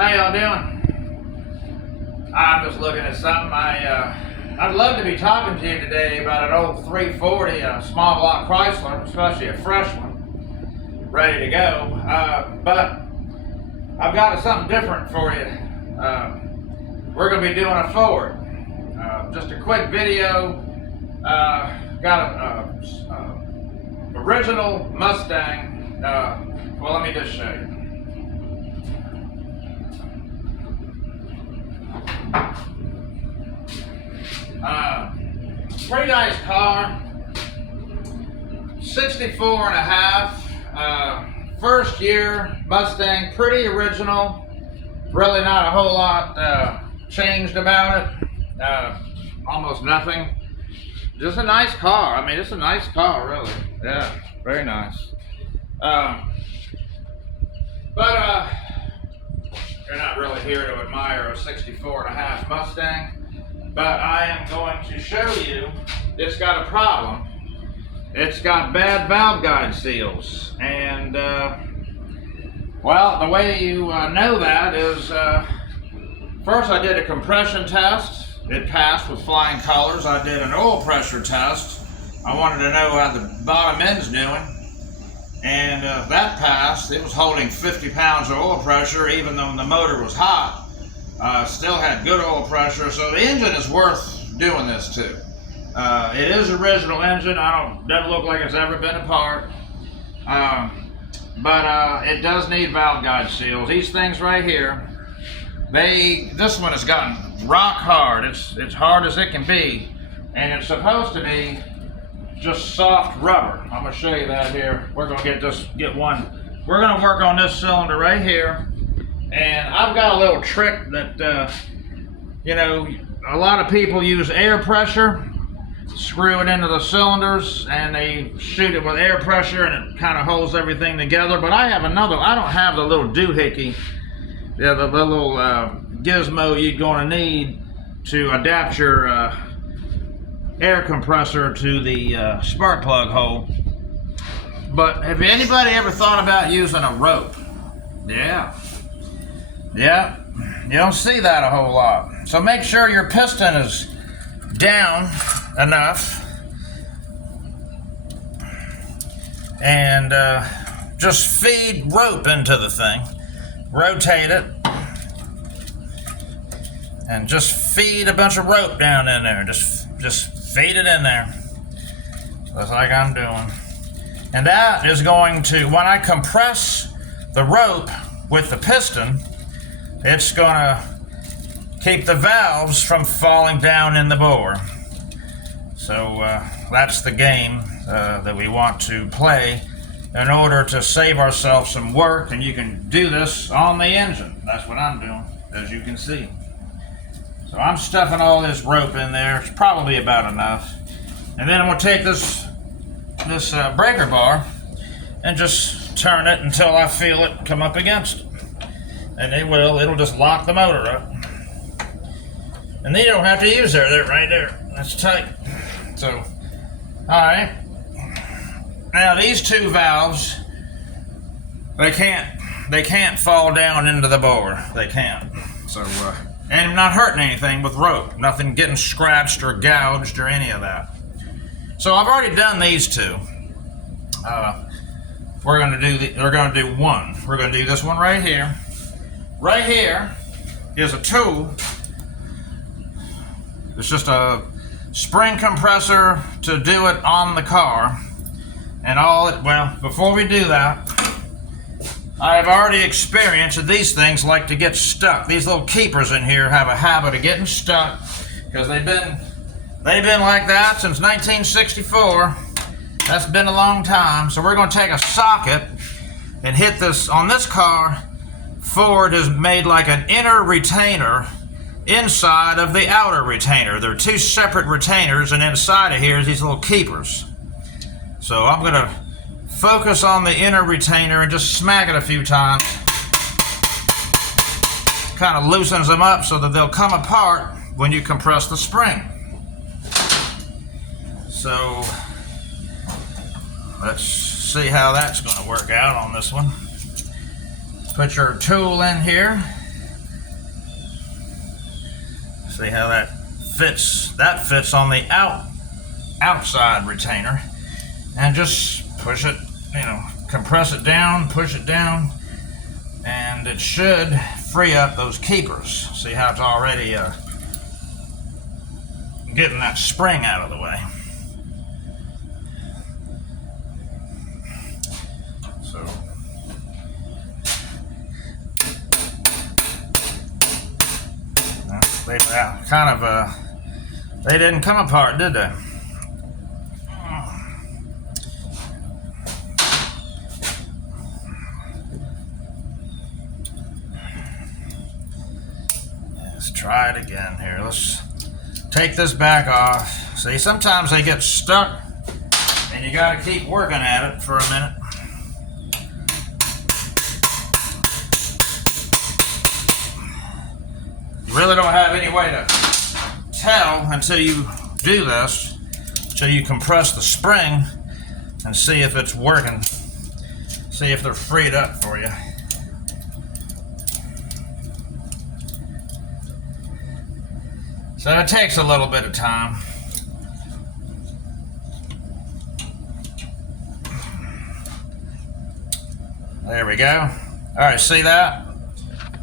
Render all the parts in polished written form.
How y'all doing? I'm just looking at something. I'd love to be talking to you today about an old 340, a small block Chrysler, especially a fresh one, ready to go. But I've got something different for you. We're going to be doing a Ford. Just a quick video. Got a original Mustang. Well, let me just show you. Pretty nice car. 64 and a half. First year Mustang, pretty original. Really not a whole lot changed about it. Almost nothing. Just a nice car. I mean, it's a nice car, really. Yeah, very nice. But you're not really here to admire a 64 and a half Mustang. But I am going to show you it's got a problem. It's got bad valve guide seals. And, well, the way you know that is, first I did a compression test. It passed with flying colors. I did an oil pressure test. I wanted to know how the bottom end's doing. And that passed. It was holding 50 pounds of oil pressure even though the motor was hot. Still had good oil pressure, so the engine is worth doing this to. It is original engine. Doesn't look like it's ever been apart. But it does need valve guide seals. These things right here, this one has gotten rock hard. It's hard as it can be, and it's supposed to be just soft rubber. I'm gonna show you that here. We're gonna get one. We're gonna work on this cylinder right here. And I've got a little trick that, you know, a lot of people use air pressure, screw it into the cylinders, and they shoot it with air pressure, and it kind of holds everything together. But I have another, I don't have the little doohickey, the little gizmo you're going to need to adapt your air compressor to the spark plug hole. But have anybody ever thought about using a rope? Yeah, you don't see that a whole lot. So make sure your piston is down enough, and just feed rope into the thing. Rotate it, and just feed a bunch of rope down in there. Just feed it in there, just like I'm doing. And that is going to, when I compress the rope with the piston, it's going to keep the valves from falling down in the bore. So that's the game that we want to play in order to save ourselves some work, and you can do this on the engine. That's what I'm doing, as you can see. So I'm stuffing all this rope in there. It's probably about enough. And then I'm going to take this breaker bar and just turn it until I feel it come up against it. And it'll just lock the motor up. And then you don't have to use they're right there. That's tight. So, alright. Now these two valves, they can't fall down into the bore. They can't. So, and I'm not hurting anything with rope. Nothing getting scratched or gouged or any of that. So I've already done these two. We're gonna do one. We're gonna do this one right here. Right here is a tool. It's just a spring compressor to do it on the car. And well, before we do that, I have already experienced that these things like to get stuck. These little keepers in here have a habit of getting stuck because they've been like that since 1964. That's been a long time. So we're going to take a socket and hit this on this car. Ford has made like an inner retainer inside of the outer retainer. They're two separate retainers, and inside of here is these little keepers. So I'm going to focus on the inner retainer and just smack it a few times. Kind of loosens them up so that they'll come apart when you compress the spring. So let's see how that's going to work out on this one. Put your tool in here. See how that fits? That fits on the outside retainer. And just push it, compress it down, push it down, and it should free up those keepers. See how it's already getting that spring out of the way. So they they didn't come apart, did they? Let's try it again here. Let's take this back off. See, sometimes they get stuck and you got to keep working at it for a minute. You really don't have any way to tell until you do this, until you compress the spring and see if it's working, see if they're freed up for you. So it takes a little bit of time. There we go. All right, see that?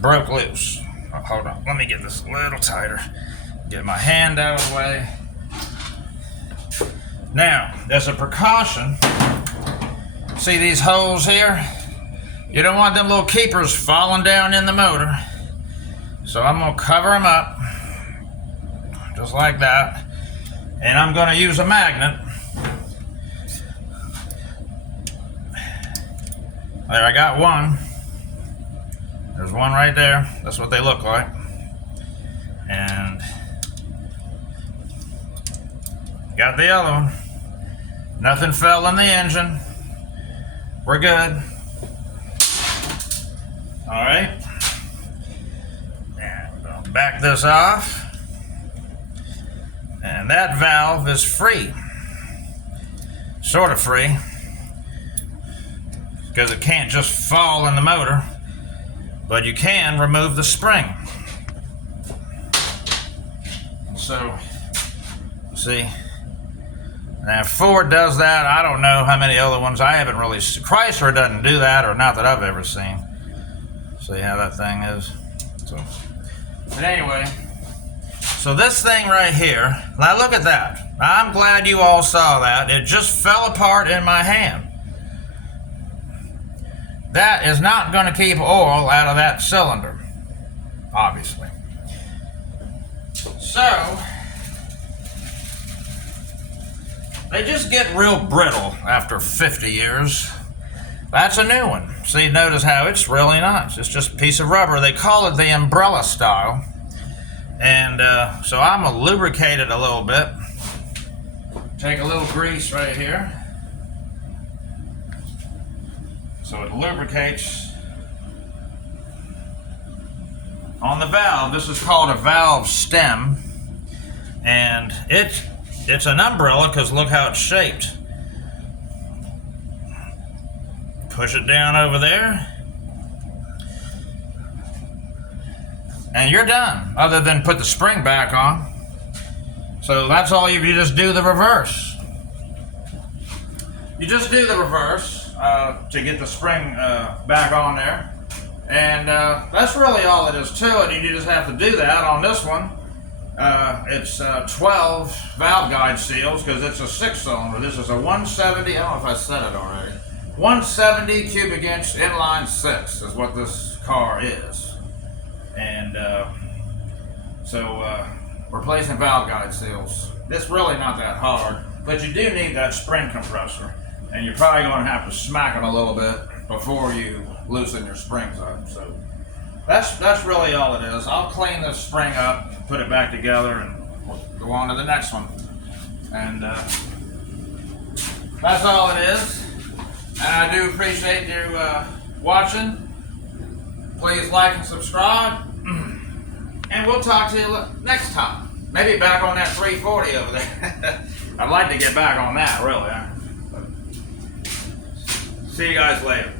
Broke loose. Oh, hold on, let me get this a little tighter. Get my hand out of the way. Now, as a precaution, see these holes here? You don't want them little keepers falling down in the motor. So I'm gonna cover them up, just like that. And I'm gonna use a magnet. There, I got one. There's one right there. That's what they look like. And got the other one. Nothing fell in the engine. We're good. All right. And we're gonna back this off. And that valve is free. Sort of free. Because it can't just fall in the motor. But you can remove the spring. So, see. Now, Ford does that. I don't know how many other ones. I haven't really. Chrysler doesn't do that, or not that I've ever seen. See how that thing is. So, but anyway, so this thing right here. Now look at that. I'm glad you all saw that. It just fell apart in my hand. That is not going to keep oil out of that cylinder, obviously. So, they just get real brittle after 50 years. That's a new one. See, notice how it's really nice. It's just a piece of rubber. They call it the umbrella style. And so I'm going to lubricate it a little bit. Take a little grease right here. So it lubricates on the valve. This is called a valve stem. And it's an umbrella because look how it's shaped. Push it down over there. And you're done, other than put the spring back on. So that's all you just do the reverse. You just do the reverse to get the spring back on there. And that's really all it is to it. You just have to do that on this one. It's 12 valve guide seals because it's a 6-cylinder. This is a 170, I don't know if I said it already. 170 cubic inch inline 6 is what this car is. And so replacing valve guide seals, it's really not that hard, but you do need that spring compressor. And you're probably going to have to smack it a little bit before you loosen your springs up. So that's really all it is. I'll clean this spring up, put it back together, and we'll go on to the next one. And that's all it is. And I do appreciate you watching. Please like and subscribe. And we'll talk to you next time. Maybe back on that 340 over there. I'd like to get back on that, really. See you guys later.